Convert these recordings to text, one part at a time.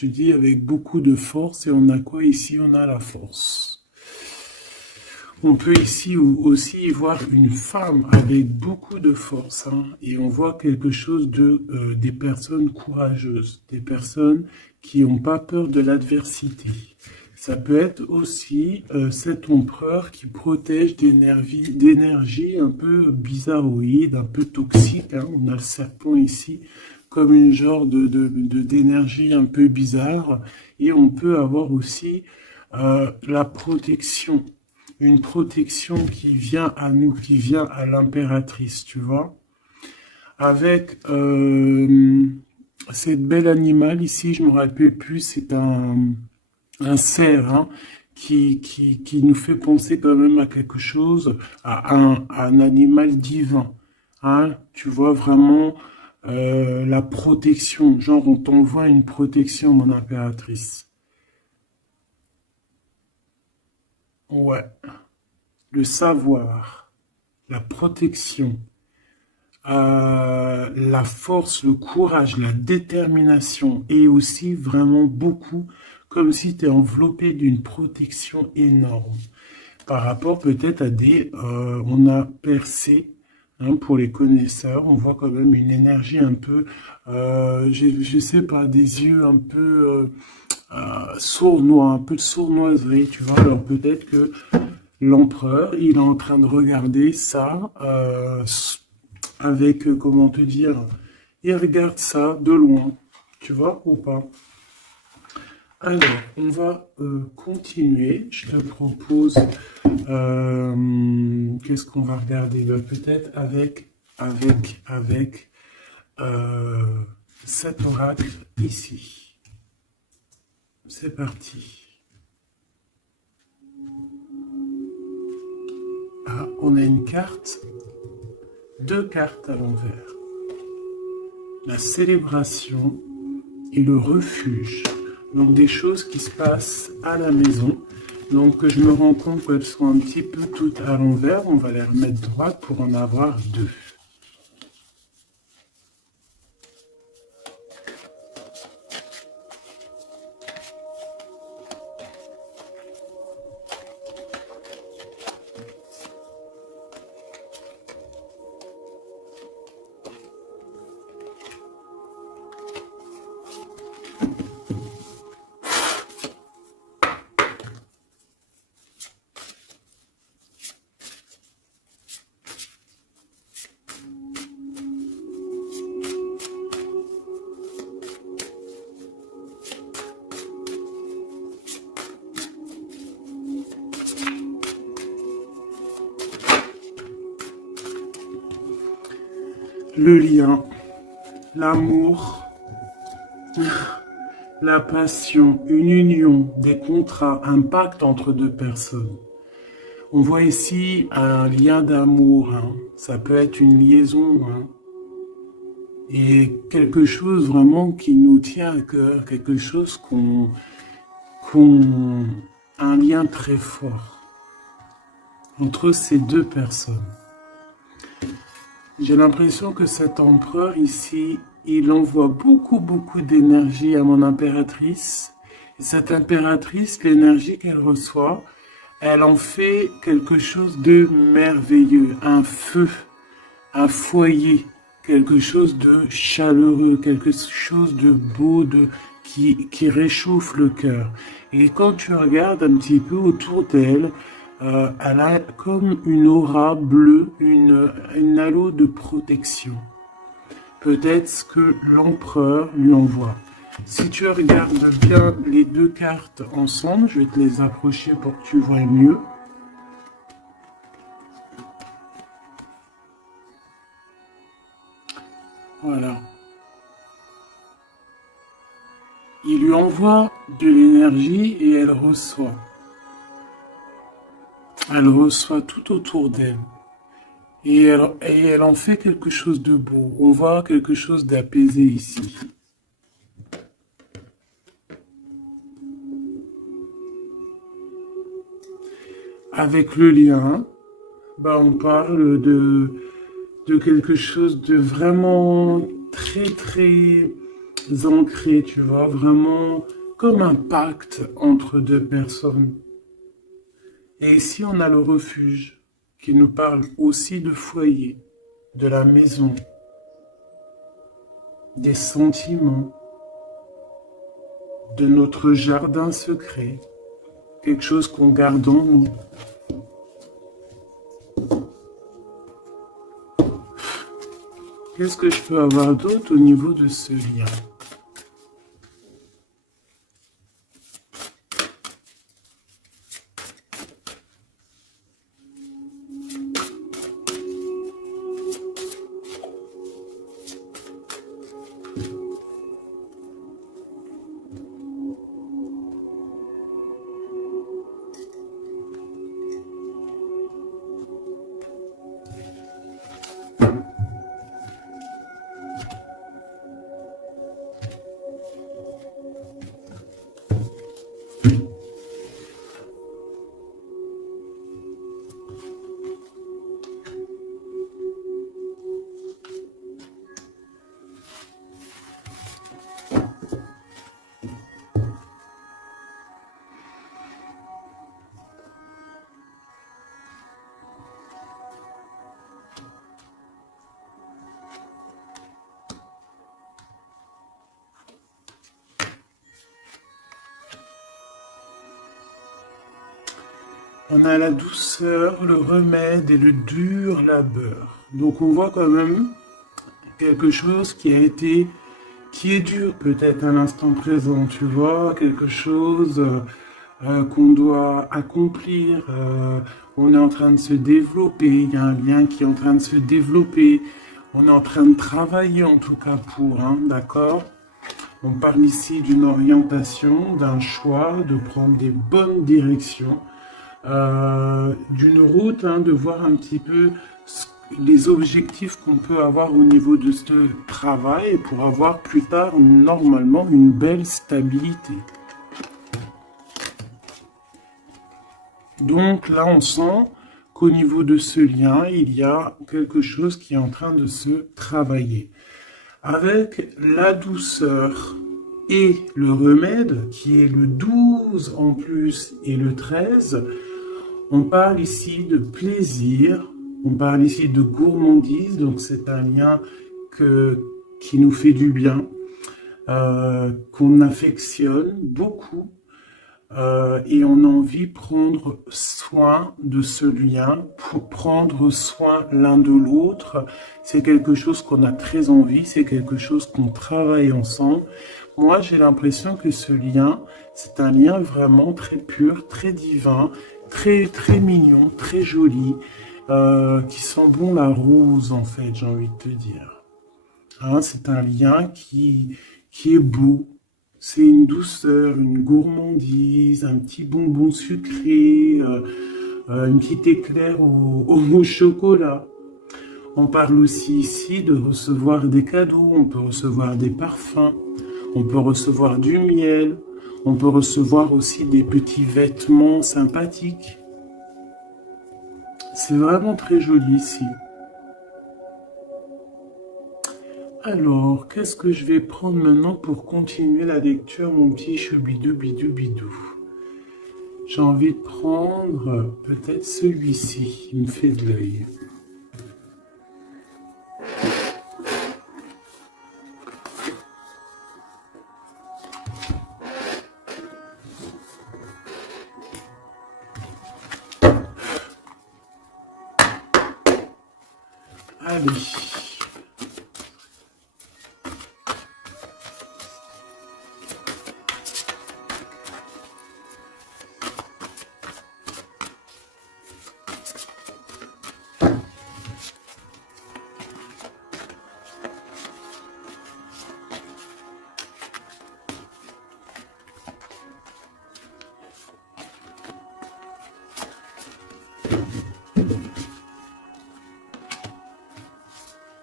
Je dis avec beaucoup de force et on a quoi ici? On a la force. On peut ici aussi voir une femme avec beaucoup de force, hein, et on voit quelque chose des personnes courageuses, des personnes qui n'ont pas peur de l'adversité. Ça peut être aussi cet empereur qui protège d'énergie un peu bizarroïde, un peu toxique, hein. On a le serpent ici comme une genre d'énergie un peu bizarre. Et on peut avoir aussi la protection. Une protection qui vient à nous, qui vient à l'impératrice, tu vois. Avec cette belle animal ici, je me rappelle plus, c'est un cerf, hein, qui nous fait penser quand même à quelque chose, à un animal divin. Hein, tu vois vraiment la protection, genre on t'envoie une protection, mon impératrice. Ouais, le savoir, la protection, la force, le courage, la détermination et aussi vraiment beaucoup comme si tu es enveloppé d'une protection énorme par rapport peut-être à on a percé, hein, pour les connaisseurs, on voit quand même une énergie un peu, je sais pas, des yeux un peu sournois, un peu de sournoiserie, tu vois. Alors peut-être que l'empereur, il est en train de regarder ça avec, comment te dire, il regarde ça de loin, tu vois, ou pas. Alors, on va continuer. Je te propose, qu'est-ce qu'on va regarder? Ben, peut-être avec euh, cet oracle ici. C'est parti. Ah, on a une carte, deux cartes à l'envers. La célébration et le refuge. Donc des choses qui se passent à la maison. Donc je me rends compte qu'elles sont un petit peu toutes à l'envers. On va les remettre droites pour en avoir deux. Le lien, l'amour, la passion, une union, des contrats, un pacte entre deux personnes. On voit ici un lien d'amour, hein. Ça peut être une liaison, hein. Et quelque chose vraiment qui nous tient à cœur, quelque chose un lien très fort entre ces deux personnes. J'ai l'impression que cet empereur ici, il envoie beaucoup d'énergie à mon impératrice. Et cette impératrice, l'énergie qu'elle reçoit, elle en fait quelque chose de merveilleux, un feu, un foyer, quelque chose de chaleureux, quelque chose de beau, qui réchauffe le cœur. Et quand tu regardes un petit peu autour d'elle, elle a comme une aura bleue, une halo de protection. Peut-être ce que l'empereur lui envoie. Si tu regardes bien les deux cartes ensemble, je vais te les approcher pour que tu vois mieux. Voilà. Il lui envoie de l'énergie et elle reçoit. Elle reçoit tout autour d'elle. Et elle en fait quelque chose de beau. On voit quelque chose d'apaisé ici. Avec le lien, bah on parle de quelque chose de vraiment très, ancrées, tu vois, vraiment comme un pacte entre deux personnes. Et ici, on a le refuge qui nous parle aussi de foyer, de la maison, des sentiments, de notre jardin secret, quelque chose qu'on garde en nous. Qu'est-ce que je peux avoir d'autre au niveau de ce lien? On a la douceur, le remède et le dur labeur. Donc on voit quand même quelque chose qui est dur peut-être à l'instant présent, tu vois, quelque chose qu'on doit accomplir. On est en train de se développer, il y a un lien qui est en train de se développer. On est en train de travailler en tout cas pour, hein, d'accord? On parle ici d'une orientation, d'un choix, de prendre des bonnes directions. D'une route, hein, de voir un petit peu les objectifs qu'on peut avoir au niveau de ce travail pour avoir plus tard normalement une belle stabilité. Donc là on sent qu'au niveau de ce lien il y a quelque chose qui est en train de se travailler. Avec la douceur et le remède qui est le 12 en plus et le 13, on parle ici de plaisir, on parle ici de gourmandise, donc c'est un lien qui nous fait du bien, qu'on affectionne beaucoup, et on a envie de prendre soin de ce lien, pour prendre soin l'un de l'autre. C'est quelque chose qu'on a très envie, c'est quelque chose qu'on travaille ensemble. Moi, j'ai l'impression que ce lien, c'est un lien vraiment très pur, très divin, très mignon, très joli, qui sent bon la rose en fait, j'ai envie de te dire. Hein, c'est un lien qui est beau, c'est une douceur, une gourmandise, un petit bonbon sucré, une petite éclair au chocolat. On parle aussi ici de recevoir des cadeaux, on peut recevoir des parfums, on peut recevoir du miel, on peut recevoir aussi des petits vêtements sympathiques. C'est vraiment très joli ici. Alors, qu'est-ce que je vais prendre maintenant pour continuer la lecture, mon petit choubidou bidou bidou? J'ai envie de prendre peut-être celui-ci, il me fait de l'œil. Allez.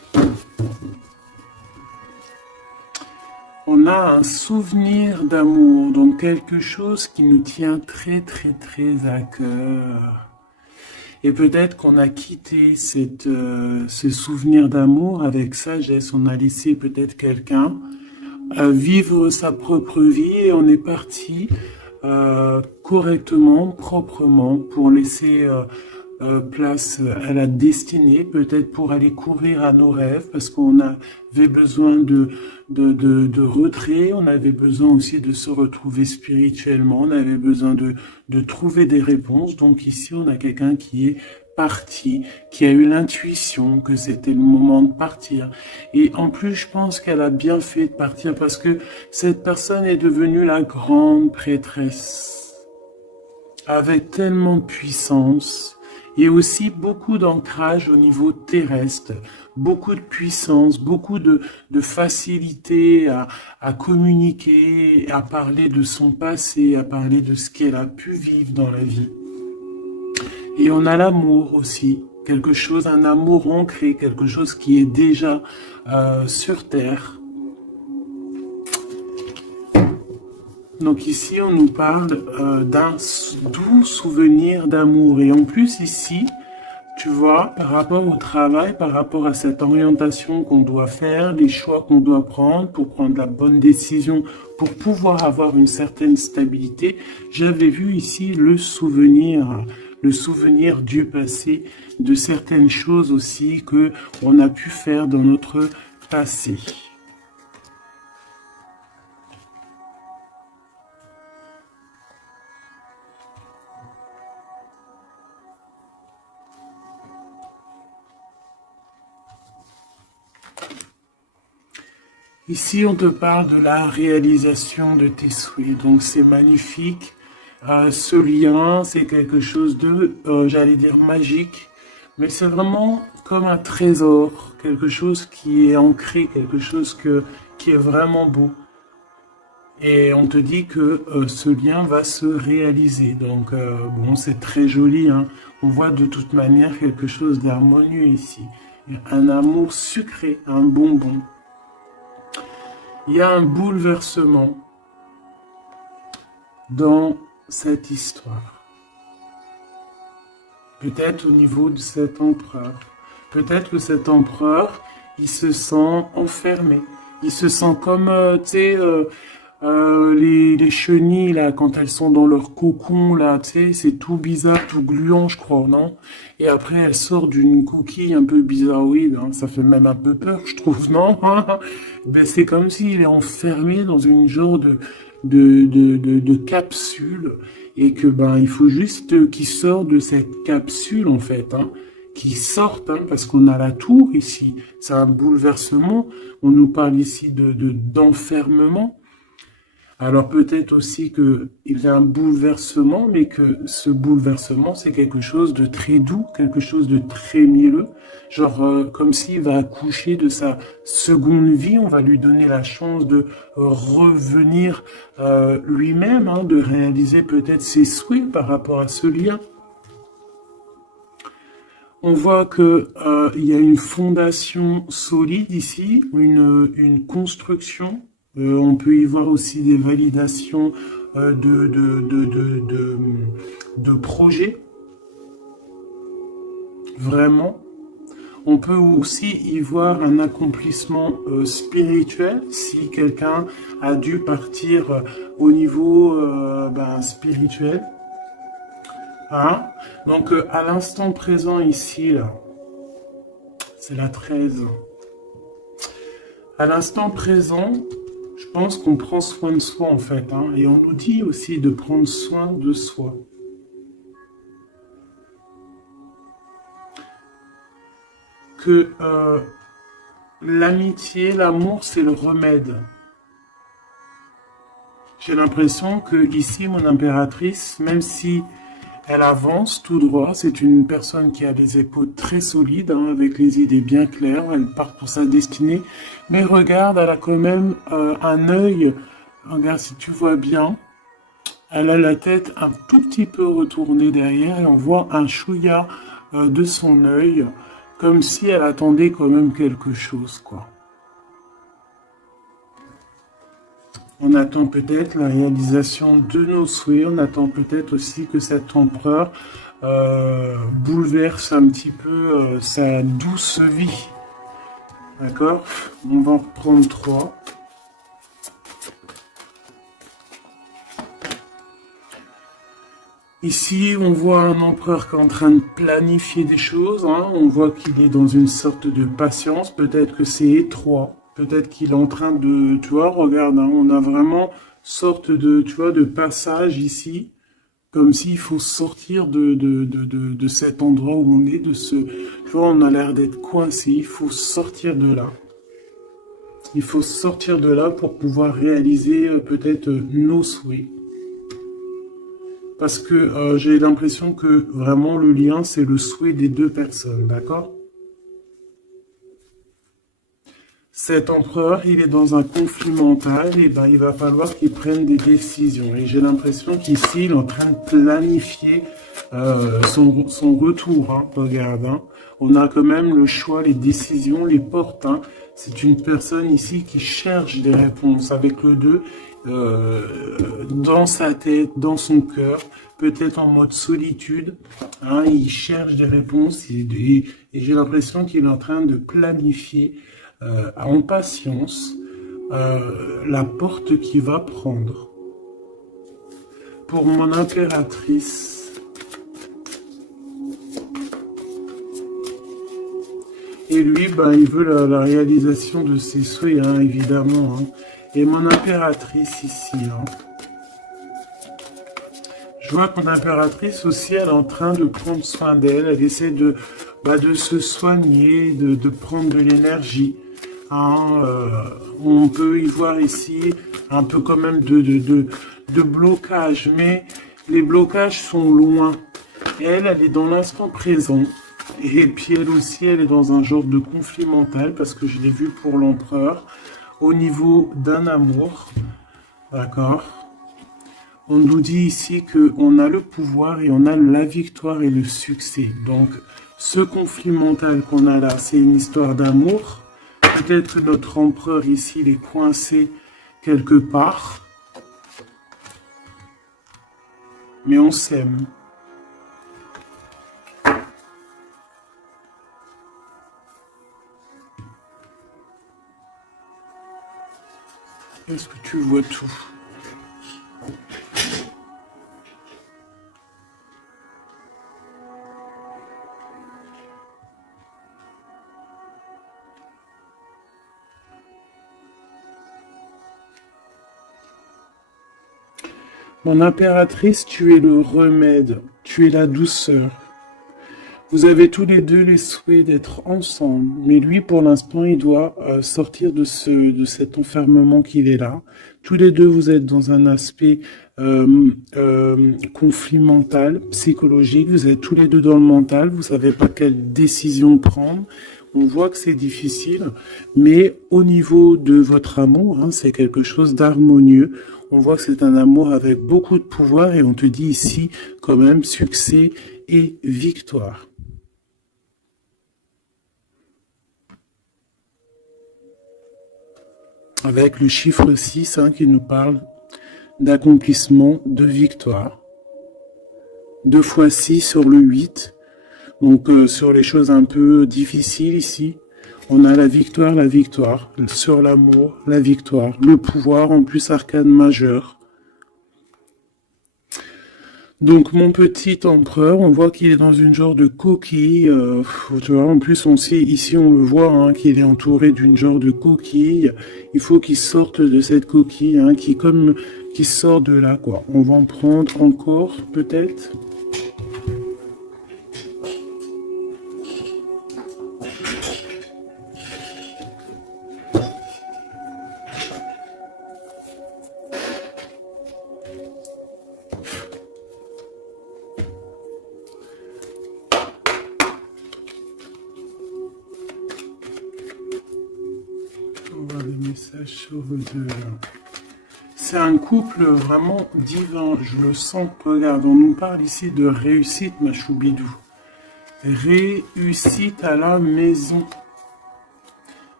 on a un souvenir d'amour, donc quelque chose qui nous tient très très très à cœur. Et peut-être qu'on a quitté ce souvenir d'amour avec sagesse, on a laissé peut-être quelqu'un vivre sa propre vie et on est parti correctement, proprement, pour laisser place à la destinée, peut-être pour aller courir à nos rêves, parce qu'on avait besoin de retrait, on avait besoin aussi de se retrouver spirituellement, on avait besoin de trouver des réponses. Donc ici, on a quelqu'un qui est parti, qui a eu l'intuition que c'était le moment de partir. Et en plus, je pense qu'elle a bien fait de partir parce que cette personne est devenue la grande prêtresse, avec tellement de puissance et aussi beaucoup d'ancrage au niveau terrestre, beaucoup de puissance, beaucoup de facilité à communiquer, à parler de son passé, à parler de ce qu'elle a pu vivre dans la vie. Et on a l'amour aussi, quelque chose, un amour ancré, quelque chose qui est déjà sur terre. Donc ici, on nous parle d'un doux souvenir d'amour. Et en plus, ici, tu vois, par rapport au travail, par rapport à cette orientation qu'on doit faire, les choix qu'on doit prendre pour prendre la bonne décision, pour pouvoir avoir une certaine stabilité, j'avais vu ici le souvenir du passé, de certaines choses aussi que on a pu faire dans notre passé. Ici, on te parle de la réalisation de tes souhaits. Donc, c'est magnifique. Ce lien, c'est quelque chose de, j'allais dire, magique. Mais c'est vraiment comme un trésor. Quelque chose qui est ancré, quelque chose qui est vraiment beau. Et on te dit que ce lien va se réaliser. Donc, bon, c'est très joli, hein. On voit de toute manière quelque chose d'harmonieux ici. Un amour sucré, un bonbon. Il y a un bouleversement dans cette histoire. Peut-être au niveau de cet empereur. Peut-être que cet empereur, il se sent enfermé. Il se sent comme, tu sais, les chenilles, là, quand elles sont dans leur cocon, là, tu sais, c'est tout bizarre, tout gluant, je crois, non? Et après, elle sort d'une coquille un peu bizarroïde, hein. Ça fait même un peu peur, je trouve, non? Ben, c'est comme s'il est enfermé dans une genre de capsule, et que, ben, il faut juste qu'il sorte de cette capsule, en fait, hein. Qui sortent, hein, parce qu'on a la tour ici. C'est un bouleversement. On nous parle ici d'enfermement. Alors peut-être aussi qu'il y a un bouleversement, mais que ce bouleversement, c'est quelque chose de très doux, quelque chose de très mielleux. Genre comme s'il va accoucher de sa seconde vie, on va lui donner la chance de revenir lui-même, hein, de réaliser peut-être ses souhaits par rapport à ce lien. On voit que il y a une fondation solide ici, une construction. On peut y voir aussi des validations de projets. Vraiment. On peut aussi y voir un accomplissement spirituel, si quelqu'un a dû partir au niveau spirituel. Hein? Donc, à l'instant présent ici, là, c'est la 13. À l'instant présent, je pense qu'on prend soin de soi, en fait. Hein, et on nous dit aussi de prendre soin de soi. Que l'amitié, l'amour, c'est le remède. J'ai l'impression que ici, mon impératrice, même si elle avance tout droit, c'est une personne qui a des épaules très solides, hein, avec les idées bien claires, elle part pour sa destinée, mais regarde, elle a quand même un œil, regarde si tu vois bien, elle a la tête un tout petit peu retournée derrière et on voit un chouïa de son œil, comme si elle attendait quand même quelque chose, quoi. On attend peut-être la réalisation de nos souhaits. On attend peut-être aussi que cet empereur bouleverse un petit peu sa douce vie. D'accord? On va en reprendre 3. Ici, on voit un empereur qui est en train de planifier des choses. Hein. On voit qu'il est dans une sorte de patience. Peut-être que c'est étroit. Peut-être qu'il est en train de... Tu vois, regarde, hein, on a vraiment sorte de, tu vois, de passage ici. Comme s'il faut sortir de cet endroit où on est, de ce... Tu vois, on a l'air d'être coincé. Il faut sortir de là. Il faut sortir de là pour pouvoir réaliser peut-être nos souhaits. Parce que j'ai l'impression que vraiment le lien, c'est le souhait des deux personnes, d'accord? Cet empereur, il est dans un conflit mental, et ben il va falloir qu'il prenne des décisions. Et j'ai l'impression qu'ici, il est en train de planifier son retour. Hein, regarde, hein. On a quand même le choix, les décisions, les portes. Hein. C'est une personne ici qui cherche des réponses avec le 2 dans sa tête, dans son cœur, peut-être en mode solitude. Hein, il cherche des réponses et j'ai l'impression qu'il est en train de planifier en patience la porte qu'il va prendre. Pour mon impératrice, et lui, ben, il veut la réalisation de ses souhaits, hein, évidemment. Hein. Et mon impératrice ici, hein. Je vois que mon impératrice aussi, elle est en train de prendre soin d'elle. Elle essaie de se soigner, de prendre de l'énergie. Hein, on peut y voir ici un peu quand même de blocage, mais les blocages sont loin. Elle est dans l'instant présent. Et puis elle aussi, elle est dans un genre de conflit mental, parce que je l'ai vu pour l'empereur, au niveau d'un amour. D'accord? On nous dit ici qu'on a le pouvoir et on a la victoire et le succès. Donc, ce conflit mental qu'on a là, c'est une histoire d'amour. Peut-être que notre empereur ici, il est coincé quelque part. Mais on s'aime. Est-ce que tu vois tout? Mon impératrice, tu es le remède, tu es la douceur. Vous avez tous les deux les souhaits d'être ensemble, mais lui, pour l'instant, il doit sortir de cet enfermement qu'il est là. Tous les deux, vous êtes dans un aspect conflit mental, psychologique. Vous êtes tous les deux dans le mental. Vous savez pas quelle décision prendre. On voit que c'est difficile, mais au niveau de votre amour, hein, c'est quelque chose d'harmonieux. On voit que c'est un amour avec beaucoup de pouvoir et on te dit ici quand même succès et victoire. Avec le chiffre 6 hein, qui nous parle d'accomplissement, de victoire. 2 fois 6 sur le 8. Donc sur les choses un peu difficiles ici, on a la victoire. Sur l'amour, la victoire. Le pouvoir, en plus arcane majeur. Donc mon petit empereur, on voit qu'il est dans une genre de coquille. Tu vois, en plus on sait, ici on le voit, hein, qu'il est entouré d'une genre de coquille. Il faut qu'il sorte de cette coquille, hein, qui sort de là, quoi. On va en prendre encore, peut-être. C'est un couple vraiment divin, je le sens. Regarde, on nous parle ici de réussite, ma choubidou. Réussite à la maison.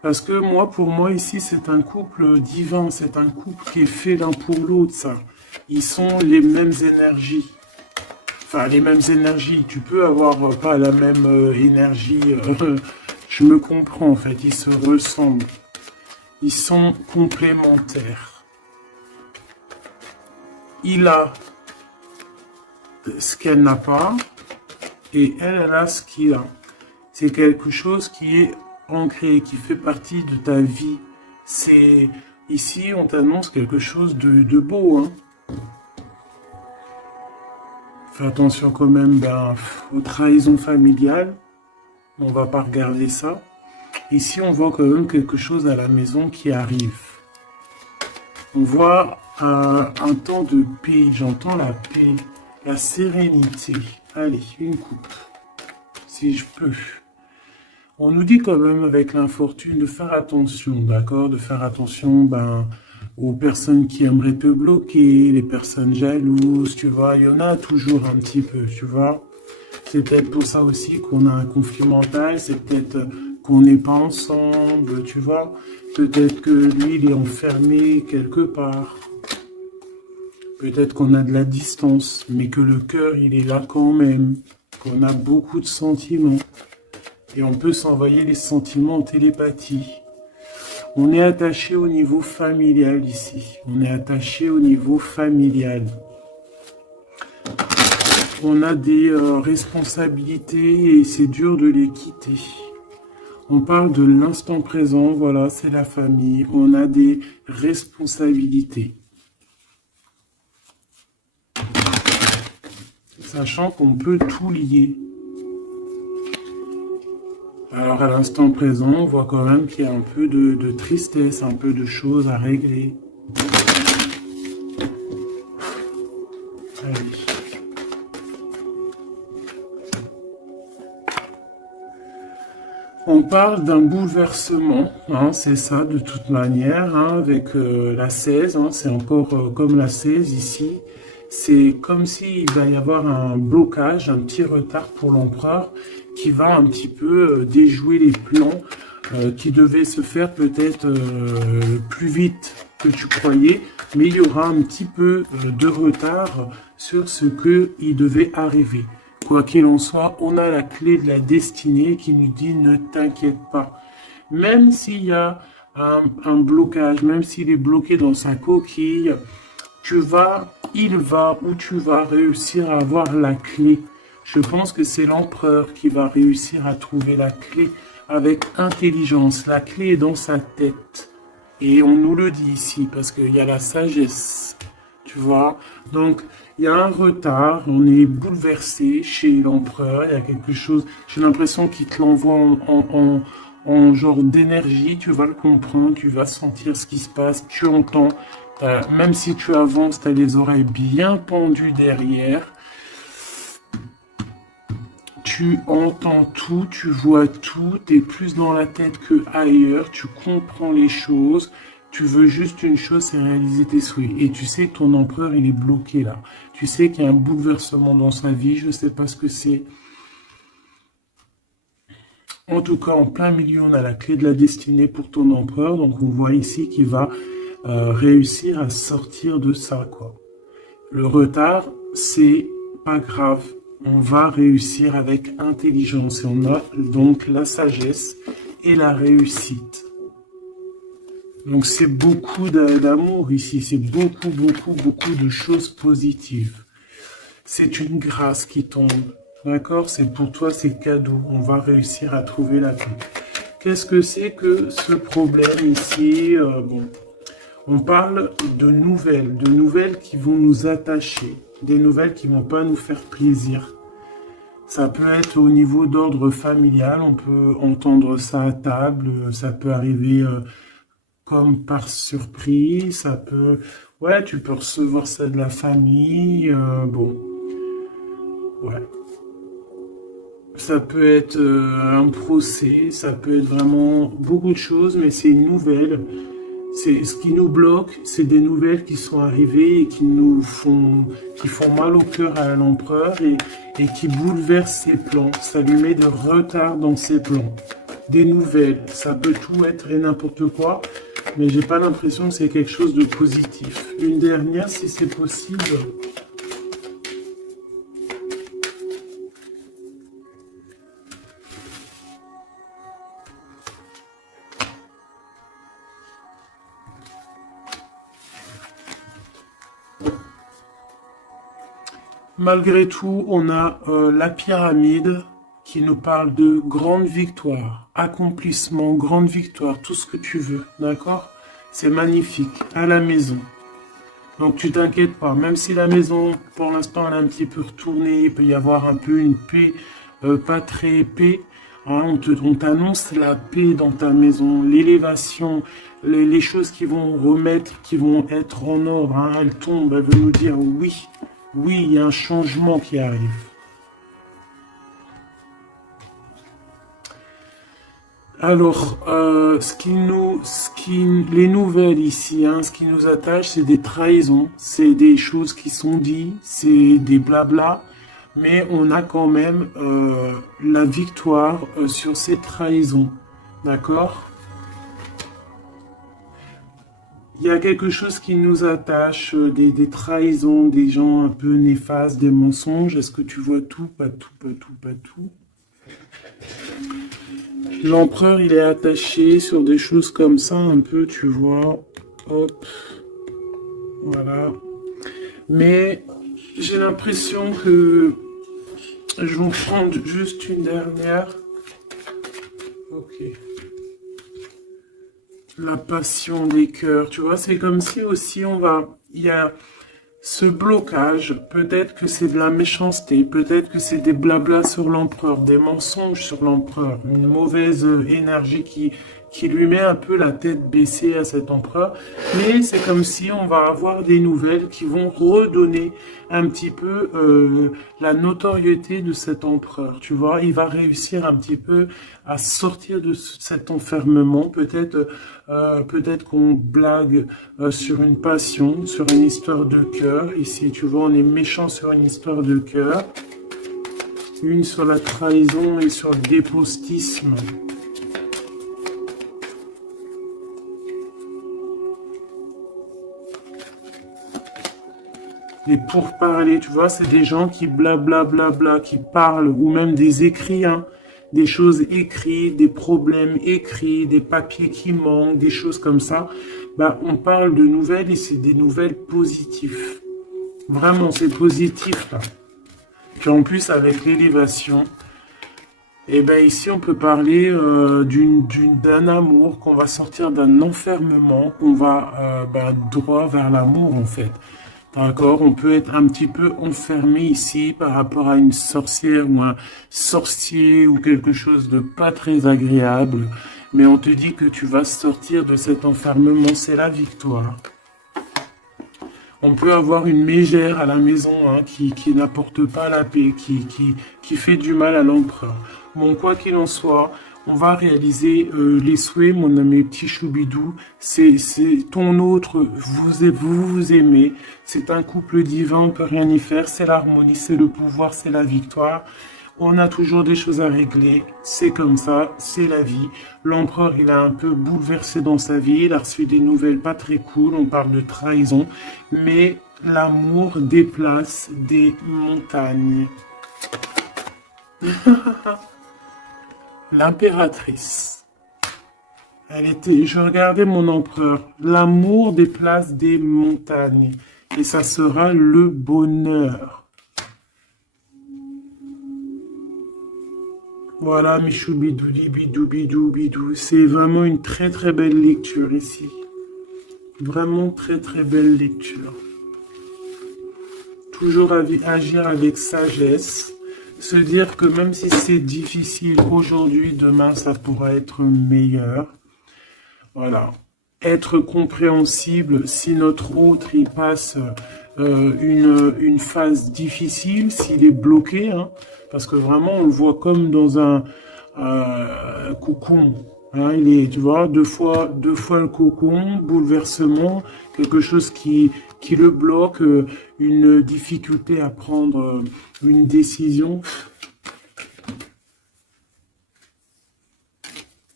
Parce que moi, pour moi, ici, c'est un couple divin, c'est un couple qui est fait l'un pour l'autre, ça. Ils sont les mêmes énergies. Enfin, les mêmes énergies. Tu peux avoir pas la même énergie. Je me comprends, en fait. Ils se ressemblent. Ils sont complémentaires. Il a ce qu'elle n'a pas et elle a ce qu'il a. C'est quelque chose qui est ancré, qui fait partie de ta vie. C'est ici, on t'annonce quelque chose de beau. Hein. Fais attention quand même aux trahisons familiales. On va pas regarder ça. Ici, on voit quand même quelque chose à la maison qui arrive. On voit un temps de paix. J'entends la paix, la sérénité. Allez, une coupe, si je peux. On nous dit quand même avec l'infortune de faire attention, d'accord? De faire attention aux personnes qui aimeraient te bloquer, les personnes jalouses, tu vois. Il y en a toujours un petit peu, tu vois. C'est peut-être pour ça aussi qu'on a un conflit mental, c'est peut-être qu'on n'est pas ensemble, tu vois. Peut-être que lui, il est enfermé quelque part. Peut-être qu'on a de la distance, mais que le cœur, il est là quand même. Qu'on a beaucoup de sentiments. Et on peut s'envoyer les sentiments en télépathie. On est attaché au niveau familial ici. On est attaché au niveau familial. On a des responsabilités et c'est dur de les quitter. On parle de l'instant présent, voilà, c'est la famille. On a des responsabilités. Sachant qu'on peut tout lier. Alors à l'instant présent, on voit quand même qu'il y a un peu de tristesse, un peu de choses à régler. Allez. On parle d'un bouleversement, hein, c'est ça de toute manière, hein, avec la 16, hein, c'est encore comme la 16 ici. C'est comme s'il va y avoir un blocage, un petit retard pour l'empereur qui va un petit peu déjouer les plans qui devaient se faire peut-être plus vite que tu croyais, mais il y aura un petit peu de retard sur ce qu'il devait arriver. Quoi qu'il en soit, on a la clé de la destinée qui nous dit ne t'inquiète pas. Même s'il y a un blocage, même s'il est bloqué dans sa coquille, il va ou tu vas réussir à avoir la clé. Je pense que c'est l'empereur qui va réussir à trouver la clé avec intelligence. La clé est dans sa tête. Et on nous le dit ici parce qu'il y a la sagesse. Tu vois? Donc, il y a un retard. On est bouleversé chez l'empereur. Il y a quelque chose. J'ai l'impression qu'il te l'envoie en genre d'énergie. Tu vas le comprendre. Tu vas sentir ce qui se passe. Tu entends. Même si tu avances, tu as les oreilles bien pendues derrière. Tu entends tout, tu vois tout, tu es plus dans la tête que ailleurs, tu comprends les choses, tu veux juste une chose, c'est réaliser tes souhaits. Et tu sais que ton empereur, il est bloqué là. Tu sais qu'il y a un bouleversement dans sa vie, je ne sais pas ce que c'est. En tout cas, en plein milieu, on a la clé de la destinée pour ton empereur. Donc, on voit ici qu'il va réussir à sortir de ça, quoi. Le retard, c'est pas grave. On va réussir avec intelligence. Et on a donc la sagesse et la réussite. Donc, c'est beaucoup d'amour ici. C'est beaucoup, beaucoup, beaucoup de choses positives. C'est une grâce qui tombe. D'accord? C'est pour toi, c'est cadeau. On va réussir à trouver la clé. Qu'est-ce que c'est que ce problème ici? On parle de nouvelles qui vont nous attacher, des nouvelles qui vont pas nous faire plaisir. Ça peut être au niveau d'ordre familial, on peut entendre ça à table, ça peut arriver comme par surprise, ça peut... Ouais, tu peux recevoir ça de la famille, ouais. Ça peut être un procès, ça peut être vraiment beaucoup de choses, mais c'est une nouvelle. C'est ce qui nous bloque, c'est des nouvelles qui sont arrivées et qui font mal au cœur à l'empereur et qui bouleversent ses plans. Ça lui met de retard dans ses plans. des nouvelles. Ça peut tout être et n'importe quoi, mais j'ai pas l'impression que c'est quelque chose de positif. Une dernière, si c'est possible. Malgré tout, on a la pyramide qui nous parle de grande victoire, accomplissement, grande victoire, tout ce que tu veux, d'accord? C'est magnifique, à la maison. Donc tu t'inquiètes pas, même si la maison, pour l'instant, elle est un petit peu retournée, il peut y avoir un peu une paix, pas très paix. Hein, on t'annonce la paix dans ta maison, l'élévation, les choses qui vont remettre, qui vont être en ordre. Hein, elles tombent, elles veulent nous dire oui, oui, il y a un changement qui arrive. Alors, les nouvelles ici, hein, ce qui nous attache, c'est des trahisons, c'est des choses qui sont dites, c'est des blabla, mais on a quand même la victoire sur ces trahisons, d'accord? Il y a quelque chose qui nous attache, des trahisons, des gens un peu néfastes, des mensonges. Est-ce que tu vois tout? Pas tout, pas tout, pas tout. L'empereur, il est attaché sur des choses comme ça, un peu, tu vois. Hop, voilà. Mais j'ai l'impression que je vais prendre juste une dernière. Ok. La passion des cœurs, tu vois, c'est comme si aussi il y a ce blocage, peut-être que c'est de la méchanceté, peut-être que c'est des blablas sur l'empereur, des mensonges sur l'empereur, une mauvaise énergie qui lui met un peu la tête baissée à cet empereur. Mais c'est comme si on va avoir des nouvelles qui vont redonner un petit peu la notoriété de cet empereur. Tu vois, il va réussir un petit peu à sortir de cet enfermement. Peut-être qu'on blague sur une passion, sur une histoire de cœur. Ici, tu vois, on est méchant sur une histoire de cœur. Une sur la trahison et sur le dépostisme. Et pour parler, tu vois, c'est des gens qui blablabla, qui parlent, ou même des écrits, hein, des choses écrites, des problèmes écrits, des papiers qui manquent, des choses comme ça. Bah, on parle de nouvelles et c'est des nouvelles positives. Vraiment, c'est positif, là. Puis en plus, avec l'élévation, et ben ici, on peut parler d'un amour, qu'on va sortir d'un enfermement, qu'on va droit vers l'amour, en fait. D'accord, on peut être un petit peu enfermé ici par rapport à une sorcière ou un sorcier ou quelque chose de pas très agréable. Mais on te dit que tu vas sortir de cet enfermement, c'est la victoire. On peut avoir une mégère à la maison hein, qui n'apporte pas la paix, qui fait du mal à l'empereur. Bon, quoi qu'il en soit, on va réaliser les souhaits, mon ami petit choubidou. C'est ton autre, vous aimez. C'est un couple divin, on peut rien y faire. C'est l'harmonie, c'est le pouvoir, c'est la victoire. On a toujours des choses à régler, c'est comme ça, c'est la vie. L'empereur, il a un peu bouleversé dans sa vie, il a reçu des nouvelles pas très cool, on parle de trahison, mais l'amour déplace des montagnes. L'impératrice. Je regardais mon empereur. L'amour déplace des montagnes. Et ça sera le bonheur. Voilà, Michoubidou, bidou, bidou, bidou. C'est vraiment une très très belle lecture ici. Vraiment très très belle lecture. Toujours agir avec sagesse. Se dire que même si c'est difficile aujourd'hui, demain ça pourra être meilleur. Voilà. Être compréhensible si notre autre il passe une phase difficile, s'il est bloqué, hein, parce que vraiment on le voit comme dans un cocon. Hein, il est, tu vois, deux fois le cocon, bouleversement, quelque chose qui le bloque, une difficulté à prendre une décision.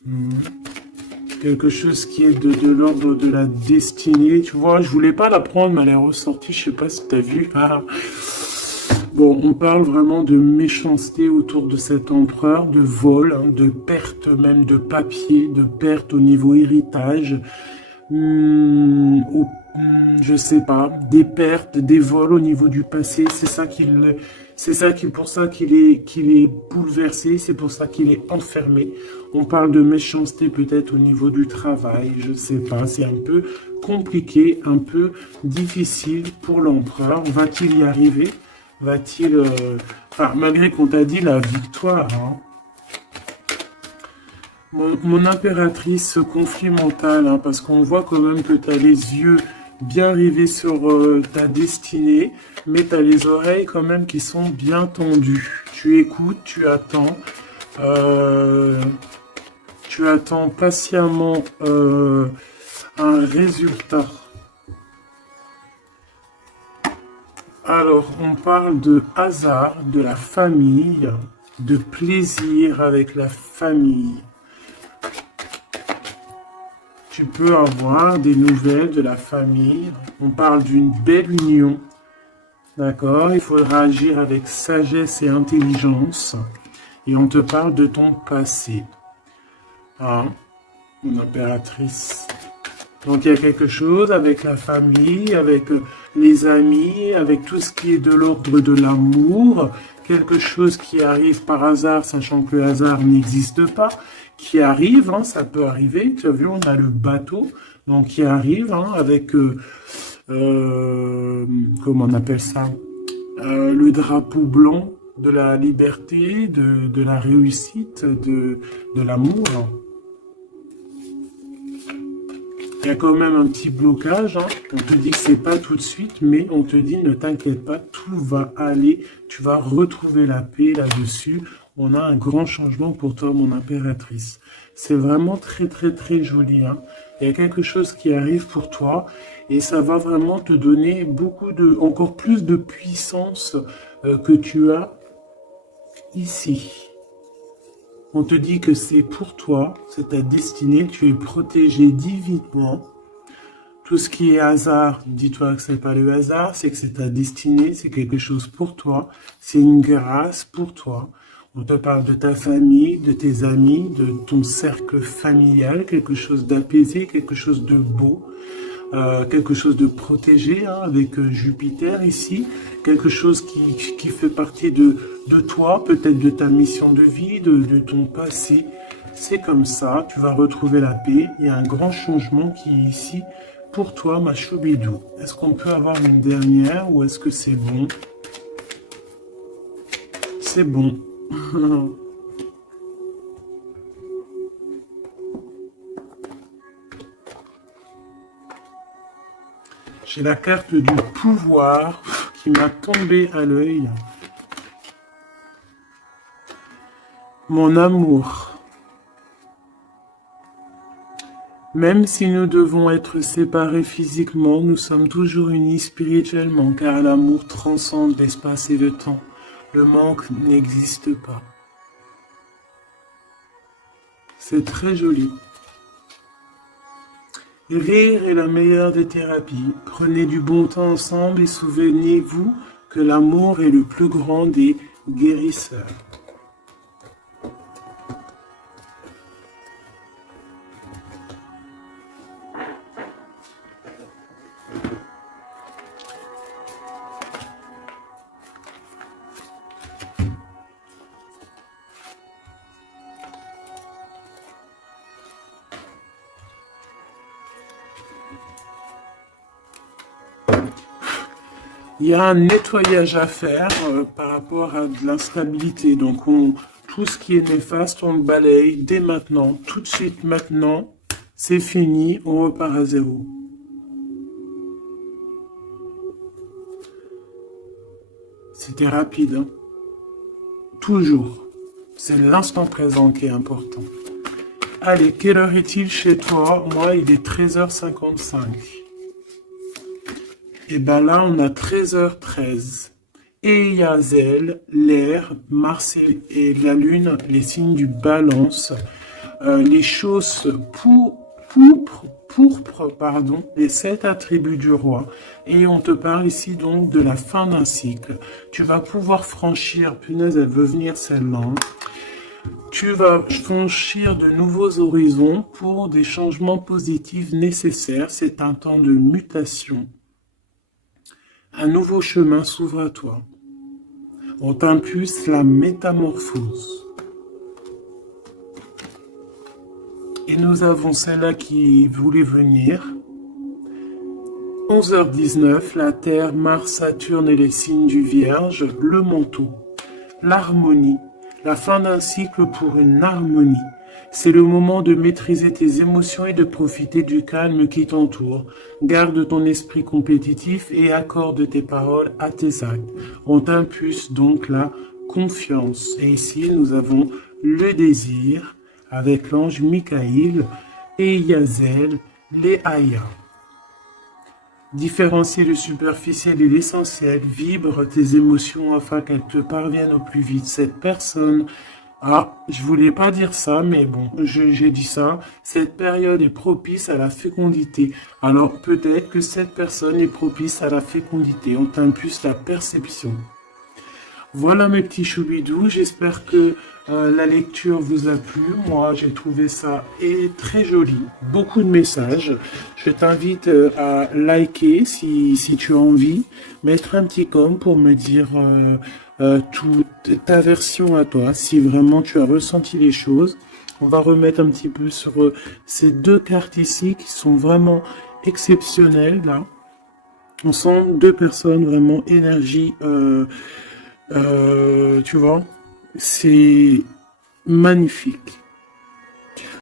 Quelque chose qui est de l'ordre de la destinée. Tu vois, je voulais pas la prendre, mais elle est ressortie. Je sais pas si tu as vu. Ah. Bon, on parle vraiment de méchanceté autour de cet empereur, de vol, hein, de perte même de papier, de perte au niveau héritage. Je sais pas, des pertes, des vols au niveau du passé, pour ça qu'il est bouleversé, c'est pour ça qu'il est enfermé. On parle de méchanceté peut-être au niveau du travail, je sais pas, c'est un peu compliqué, un peu difficile pour l'empereur. Va-t-il y arriver? Va-t-il, enfin, malgré qu'on t'a dit la victoire, hein. Mon impératrice, ce conflit mental, hein, parce qu'on voit quand même que tu as les yeux bien rivés sur ta destinée, mais tu as les oreilles quand même qui sont bien tendues. Tu écoutes, tu attends patiemment un résultat. Alors, on parle de hasard, de la famille, de plaisir avec la famille. Tu peux avoir des nouvelles de la famille. On parle d'une belle union. D'accord? Il faudra agir avec sagesse et intelligence. Et on te parle de ton passé. Hein? Mon impératrice. Donc il y a quelque chose avec la famille, avec les amis, avec tout ce qui est de l'ordre de l'amour. Quelque chose qui arrive par hasard, sachant que le hasard n'existe pas, qui arrive, hein, ça peut arriver. Tu as vu, on a le bateau, donc qui arrive, hein, avec, comment on appelle ça, le drapeau blanc de la liberté, de la réussite, de l'amour. Il y a quand même un petit blocage, hein. On te dit que c'est pas tout de suite, mais on te dit ne t'inquiète pas, tout va aller, tu vas retrouver la paix là-dessus. On a un grand changement pour toi, mon impératrice. C'est vraiment très très très joli, hein. Il y a quelque chose qui arrive pour toi et ça va vraiment te donner encore plus de puissance que tu as ici. On te dit que c'est pour toi, c'est ta destinée, tu es protégé divinement. Tout ce qui est hasard, dis-toi que c'est pas le hasard, c'est que c'est ta destinée, c'est quelque chose pour toi, c'est une grâce pour toi. On te parle de ta famille, de tes amis, de ton cercle familial, quelque chose d'apaisé, quelque chose de beau. Quelque chose de protégé, hein, avec Jupiter ici, quelque chose qui fait partie de toi, peut-être de ta mission de vie, de ton passé. C'est comme ça, tu vas retrouver la paix. Il y a un grand changement qui est ici pour toi, ma Choubidou. Est-ce qu'on peut avoir une dernière ou est-ce que c'est bon? C'est bon. J'ai la carte du pouvoir qui m'a tombé à l'œil. Mon amour. Même si nous devons être séparés physiquement, nous sommes toujours unis spirituellement, car l'amour transcende l'espace et le temps. Le manque n'existe pas. C'est très joli. Rire est la meilleure des thérapies. Prenez du bon temps ensemble et souvenez-vous que l'amour est le plus grand des guérisseurs. Il y a un nettoyage à faire par rapport à de l'instabilité. Donc, tout ce qui est néfaste, on le balaye dès maintenant. Tout de suite maintenant, c'est fini, on repart à zéro. C'était rapide, hein? Toujours. C'est l'instant présent qui est important. Allez, quelle heure est-il chez toi? Moi, il est 13h55. Et bien là, on a 13h13. Et Yazel, l'air, Mars et la Lune, les signes du balance. les choses pourpres, pardon, les 7 attributs du roi. Et on te parle ici donc de la fin d'un cycle. Tu vas pouvoir franchir, punaise, elle veut venir celle-là. Tu vas franchir de nouveaux horizons pour des changements positifs nécessaires. C'est un temps de mutation. Un nouveau chemin s'ouvre à toi. On t'impulse la métamorphose. Et nous avons celle-là qui voulait venir. 11h19, la Terre, Mars, Saturne et les signes du Vierge, le manteau, l'harmonie, la fin d'un cycle pour une harmonie. C'est le moment de maîtriser tes émotions et de profiter du calme qui t'entoure. Garde ton esprit compétitif et accorde tes paroles à tes actes. On t'impulse donc la confiance. Et ici, nous avons le désir avec l'ange Michael et Yazel, les Aya. Différencier le superficiel et l'essentiel, vibre tes émotions afin qu'elles te parviennent au plus vite. Cette personne, je voulais pas dire ça, mais bon, j'ai dit ça. Cette période est propice à la fécondité. Alors peut-être que cette personne est propice à la fécondité. On t'impulse la perception. Voilà mes petits choubidous, j'espère que la lecture vous a plu. Moi, j'ai trouvé ça très joli. Beaucoup de messages. Je t'invite à liker si tu as envie. Mettre un petit com pour me dire toute ta version à toi. Si vraiment tu as ressenti les choses. On va remettre un petit peu sur ces 2 cartes ici qui sont vraiment exceptionnelles. Là. On sent 2 personnes vraiment énergie... tu vois, c'est magnifique.